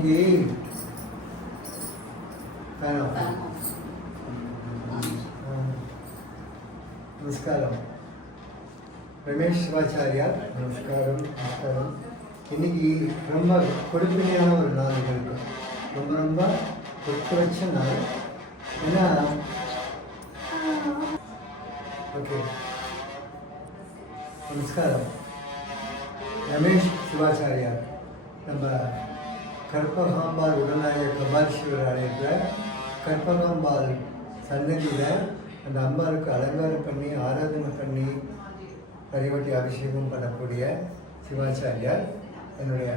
இன்னைக்கு நமஸ்காரம். ரமேஷ் சிவாச்சாரியா நமஸ்காரம். நமஸ்காரம். இன்னைக்கு ரொம்ப கொடுப்பினையான ஒரு நாள் இருக்கு. ரொம்ப ரொம்ப கொடுத்து வச்ச நாள். ஏன்னா ஓகே நமஸ்காரம். ரமேஷ் சிவாச்சாரியா நம்ம கற்பகாம்பாள் உடனாய கபாலீஸ்வரர் ஆலயத்தில் கற்பகாம்பாள் சன்னதியில் அந்த அம்பாளுக்கு அலங்காரம் பண்ணி ஆராதனை பண்ணி பரிவட்டி அபிஷேகம் பண்ணக்கூடிய சிவாச்சாரியார் என்னுடைய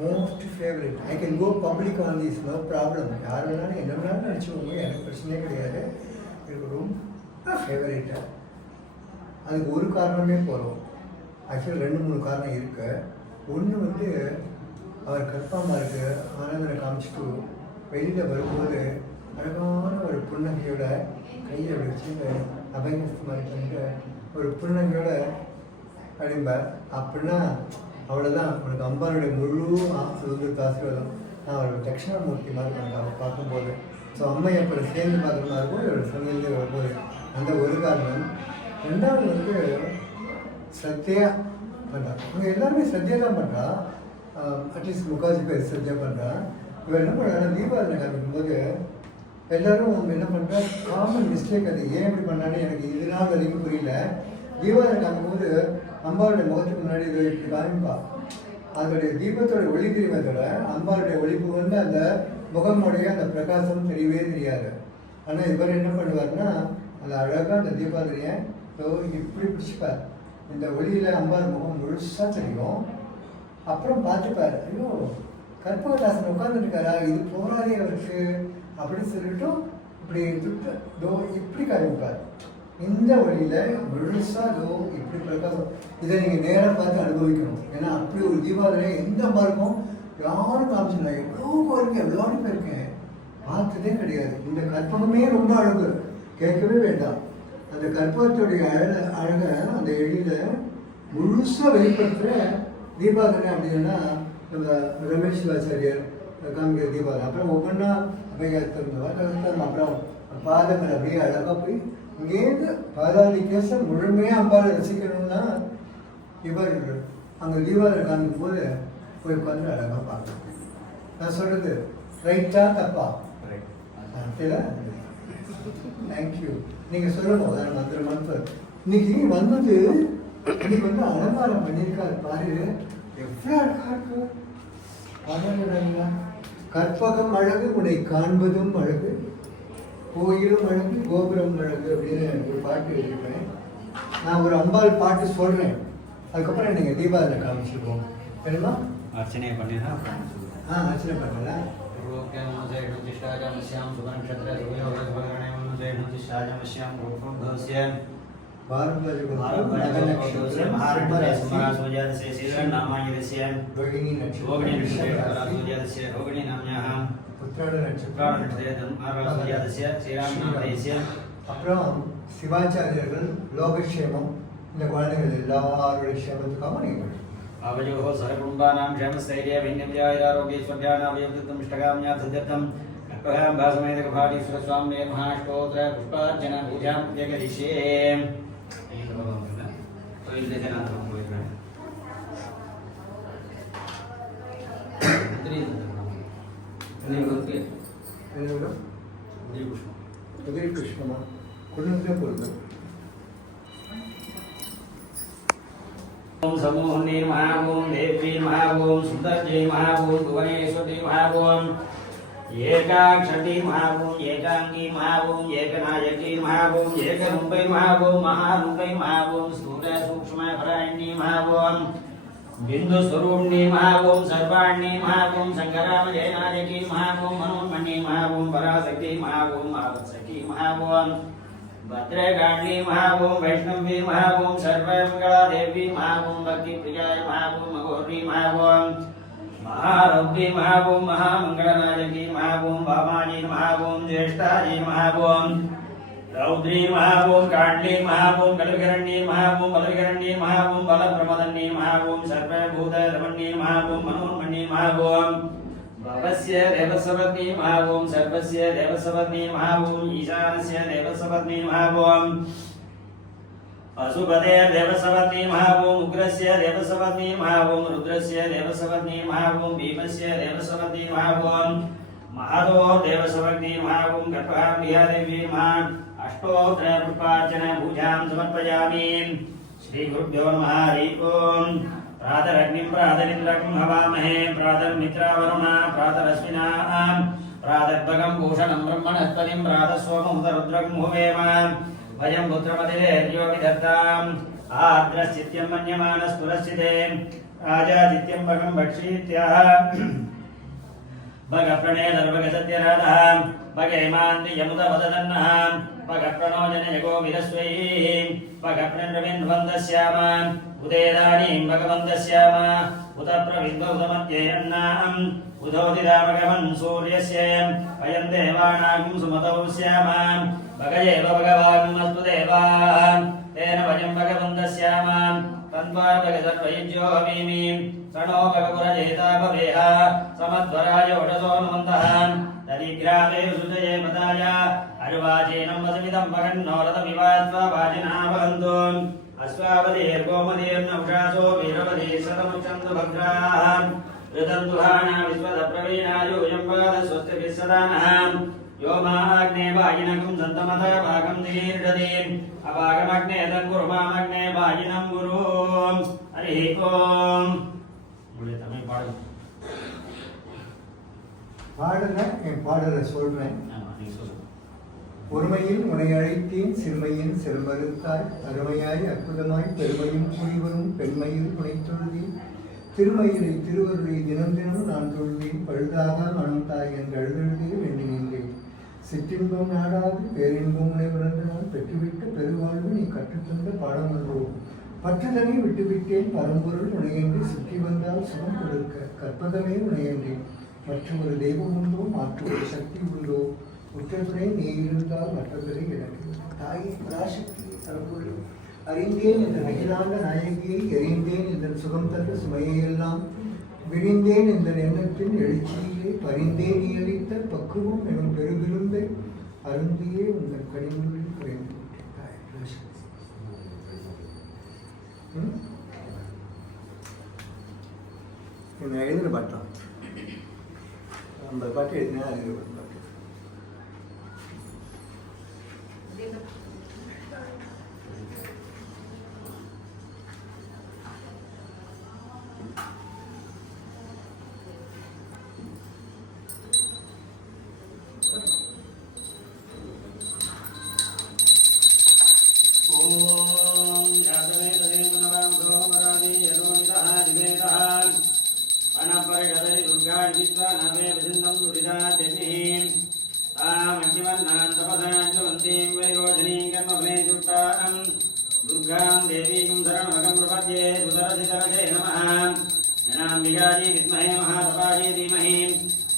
most favourite. I can go public on this, no problem. யார் வேணாலும் என்ன வேணாலும் நினச்சிக்கோங்க, எனக்கு பிரச்சனையே கிடையாது. எனக்கு ரொம்ப ஃபேவரேட்டாக. அதுக்கு ஒரு காரணமே போகிறோம். ஆக்சுவலாக 2-3 காரணம் இருக்குது. ஒன்று அவர் கற்பாமாருக்கு ஆனந்தனை காமிச்சிட்டு வெளியில் வரும்போது அழகான ஒரு புன்னகையோட கையை வச்சு அபயஸ்து மாதிரி பண்ணிட்டு ஒரு புன்னகையோட அப்படிம்பார். அப்படின்னா அவ்வளோதான், உனக்கு அம்பாளுடைய முழு ஆசீர்வாதம். நான் அவரோட தட்சிணாமூர்த்தி மாதிரி பண்ணேன் அவர் பார்க்கும்போது. ஸோ அம்மை அப்படி சேர்ந்து பார்க்குற மாதிரி இருக்கும் இவரோட சமையல் வரும்போது. அந்த ஒரு காரணம். 2வது ஸ்ரத்தையாக பண்ணுறா. அவங்க எல்லாருமே ஸ்ரத்தையாக தான் பண்ணுறா. அட்லீஸ்ட் முக்காசி பேர் ஸ்ரத்தையாக பண்ணுறா. இவர் என்ன பண்ணுறாங்க, தீபாவளி காமிக்கும்போது எல்லோரும் என்ன பண்ணுறா, காமன் மிஸ்டேக். அது ஏன் இப்படி பண்ணான்னு எனக்கு இதனால் வரைக்கும் புரியல. தீபாவளி காமிக்கும்போது அம்பாளுடைய முகத்துக்கு முன்னாடி இதை இப்படி காமிப்பா. அதோடைய தீபத்தோட ஒளி தெரியுமே தவிர அம்பாளுடைய ஒளிப்பு அந்த முகமுடைய அந்த பிரகாசம் தெரியவே தெரியாது. ஆனால் இவர் என்ன பண்ணுவார்னா, அந்த அழகாக அந்த தீபாவளியை இப்படி பிடிச்சிப்பார். இந்த ஒளியில் அம்பாள் முகம் முழுசாக தெரியும். அப்புறம் பார்த்துப்பார், ஐயோ கற்பகதாசன் உட்காந்துருக்காரா, இது போராதே அவருக்கு அப்படின்னு சொல்லிட்டும் இப்படி இப்படி காமிப்பார். இந்த வழியில் முழுசாக இப்படி பிரகாசம். இதை நீங்கள் நேராக பார்த்து அனுபவிக்கணும். ஏன்னா அப்படி ஒரு தீபாவளியை எந்த அம்பாருக்கும் யாரும் காமிச்சிடல. எவ்வளோ இருக்கேன், எவ்வளோன்னு போயிருக்கேன், பார்த்ததே கிடையாது. இந்த கற்பகமே ரொம்ப அழகு, கேட்கவே வேண்டாம். அந்த கற்பகத்துடைய அழகை அந்த எழில முழுசாக வெளிப்படுத்துகிற தீபாவளி அப்படின்னா நம்ம ரமேஷ் சிவாச்சாரியார் காமிக்கிற தீபாவளி. அப்புறம் ஒவ்வொன்றா அபயத்தம், அப்புறம் பாதங்கள் அப்படியே அழகாக போய் இங்கேருந்து பாதாதி கேசம் முழுமையாக அம்பாவை ரசிக்கணும்னா இவர் அங்கே தீபாவளி காமிக்கும் போது போய் உட்காந்து அழகாக பார்க்கணும். நான் சொல்கிறது ரைட்டா தப்பா? தேங்க்யூ. நீங்கள் சொல்லணும். அதான் மந்திர மந்திரம் இன்னைக்கு இன்னைக்கு அலங்காரம் பண்ணியிருக்காரு பாரு, எவ்வளோ அழகா இருக்கு. பாருங்க, கற்பகம் அழகு, உன்னை காண்பதும் அழகு, கோயிலும் அழகு, கோபுரம் அழகு அப்படின்னு ஒரு பாட்டு எழுதியிருப்பேன். நான் ஒரு அம்பாள் பாட்டு சொல்கிறேன், அதுக்கப்புறம் நீங்கள் தீபாவளி காமிச்சிருக்கோம். தெரியுமா? அர்ச்சனை பண்ணினா அர்ச்சனை பண்ணலாம். அப்புறம் சிவாச்சாரியர்கள் லோகக்ஷேமம், இந்த குழந்தைகள் எல்லாருடைய க்ஷேமத்துக்காக நீங்கள் आवयोः सर्वकुटुम्बानां क्षेमस्थैर्य भिन्नव्यायरारोग्यैश्वर्यानावयोक्तुष्टकाम्यार्थं कल्पहाम्बासमेतकभाटीश्वरस्वामिने महाष्टोत्तर पुष्पार्चन पूजां करिष्ये. புஷ்பமா கொண்டு போகுது. ओम समूहने महाओम देवी महाओम सुंदरजे महाओम भुवनेश्वरी महाओम एकाक्षरी महाओम एकांगी महाओम एकनायकी महाओम एकमुंबई महाओम महामुंबई महाओम स्थूल सूक्ष्म भराण्य महाओम बिंदु स्वरूपणी महाओम सर्वाण्य महाओम संग्राम जयनायकी महाओम मनोन्मणि महाओम पराशक्ति महाओम आवत्सकी महाओम भद्रकाली महाओम वैष्णवी महाओम सर्वमंगला देवी महाओम भक्ति प्रियाय महाओम अघोरी महाओम महारौद्री महाओम महामंगलनायकी महाओम भामानी महाओम ज्येष्ठाजी महाओम रौद्री महाओम कांडली महाओम कलविकरण्ये महाओम बलविकरण्ये महाओम बलप्रमदन्ये महाओम सर्वभूत रमण्ये महाओम मनोन्मण्ये महाओम भवस्य देवसपत्नी महावोम सर्वस्य देवसपत्नी महावोम ईशानस्य देवसपत्नी महावोम अशुभदे देवसपत्नी महावोम उग्रस्य देवसपत्नी महावोम रुद्रस्य देवसपत्नी महावोम भीमस्य देवसपत्नी महावोम महादो देवसपत्नी महावोम कल्पहाम्बिका देवी महान अष्टोत्तर पुष्पार्चन पूजां समर्पयामि। श्री गुरुभ्यो नमः। हरि ओम। प्रातरग्निं प्रातरिन्द्रं हवामहे प्रातर्मित्रावरुणा प्रातरश्विना प्रातर्भगं भूषणं ब्रह्मणस्पतिं प्रातस्सोममुदरुद्रं हुवेम वयं पुत्रमतिरेर्यो विधत्ताम् आर्द्रश्चित्यं मन्यमानस्पुरश्चिते राजादित्यं भगं भक्षीत्याह भगप्रणेदर्भगसत्यराधः भगेमान्ति यमुदवदन्नः भगप्रणो जनयगो विरस्वैः भगप्रणरविन्द्वन्दस्याम उदेदानीं भगवन्दस्याम उत प्रविद्व उदमध्ये अन्नाम् उदोदिता भगवन् सूर्यस्य वयं देवानां सुमतौ स्याम भगयेव भगवान्मस्तु देवाः तेन वयं भगवन्दस्याम तन्वा भगदर्वयुज्यो हवीमि सणो भगपुरजेता भवेह समध्वराय ओषसोऽनुमन्तः तदिग्रामे सुजये मदाय अर्वाचीनं वसमिदं भगन्नो रथमिवास्वा वाजिना वहन्तु अश्वावधेर्गोमधेर्नवशासो वीरवधे शतमुचन्तु भद्राः ऋतन्तुहाना विश्वदप्रवीणा यूयं पाद स्वस्तिभिः सदा नः यो माग्ने वाजिनकं सन्तमतः भागं दीर्घति अभागमग्ने तन्कुर्मामग्ने वाजिनं गुरु। हरिः ओम्। தமிழ் பாடல் பாடலை என் பாடலை சொல்றேன். ஒருமையில் உன்னை அழைத்தேன் சிறுமையின் சிறுமறுத்தாய் அருமையாய் அற்புதமாய் பெருமையும் கூறிவரும் பெண்மையில் துணை தொழுதேன் திருமயிலை திருவருளை தினம் தினம் நான் தொழுதேன் பழுதாக மனம் தாய் என்று அழுதழுதே வேண்டி நின்றேன் சிற்றின்பம் நாடாது பேரின்பம் உனை உணர்ந்தனால் பெற்றுவிட்ட பெருவாழ்வு நீ கற்றுத்தந்த பாடம் ஒன்றோ பற்றுதனை விட்டுவிட்டேன் பரம்பொருள் உனையன்றி சுற்றி வந்தால் சுகம் கொடுக்க கற்பகமே உனையன்றி மற்றொரு தெய்வம் உண்டோ மாற்று ஒரு சக்தி உண்டோ உற்றத்துணை நீ இருந்தால் மற்றவரை எனக்கு தாயை பராசக்தி பரம்பொருள் அறிந்தேன் என்ற அகிலாண்ட நாயகியை எறிந்தேன் என்ற சுகம் தந்த சுமையெல்லாம் விரிந்தேன் என்ற எண்ணத்தின் எழுச்சியிலே பரிந்தே நீ அளித்த பக்குவம் எனும் பெருவிருந்தை அருந்தியே உங்கள் கனிமொழியில் குறைந்து விட்டேன் தாய் பராசக்தி. இவங்க எழுதின பாட்டான் 50 பாட்டு எழுதினா எழுதின பாட்டு दुर्गां देवीं शरणमहं प्रपद्ये सुदरसितरसे नमः जनाम्बिकायै विद्महे महातपायै धीमहि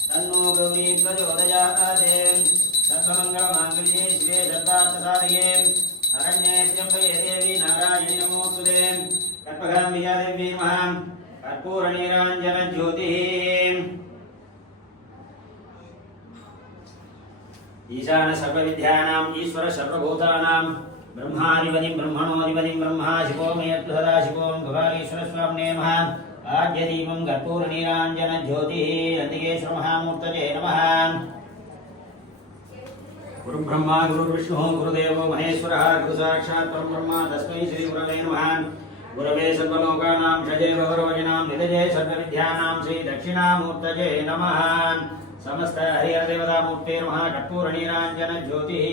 तन्नो गौरी प्रचोदयात् सर्वमङ्गलमाङ्गल्ये शिवे सर्वार्थसाधके शरण्ये त्र्यम्बके देवी नारायणी नमोऽस्तुते कल्पगाम्बिका देवी नमः कर्पूरनीराञ्जनज्योतिः ईशान सर्वविद्यानां ईश्वर सर्वभूतानां ब्रह्माधिपतिं ब्रह्मणोऽधिपतिं ब्रह्मा शिवो मेऽस्तु सदा शिवों भवानीश्वर स्वामिने नमः आद्यदीपं कर्पूरनीराञ्जनज्योतिः नन्दिकेश्वर महामूर्तये नमः। गुरुब्रह्मा गुरुर्विष्णुः गुरुदेवो महेश्वरः गुरुसाक्षात् परब्रह्म तस्मै श्रीगुरवे नमः। गुरवे सर्वलोकानां षजे भवरोजिनां निधये सर्वविद्यानां श्रीदक्षिणामूर्तये नमः। समस्त हरिहरदेवतामूर्ते नमः। कर्पूरनीराञ्जनज्योतिः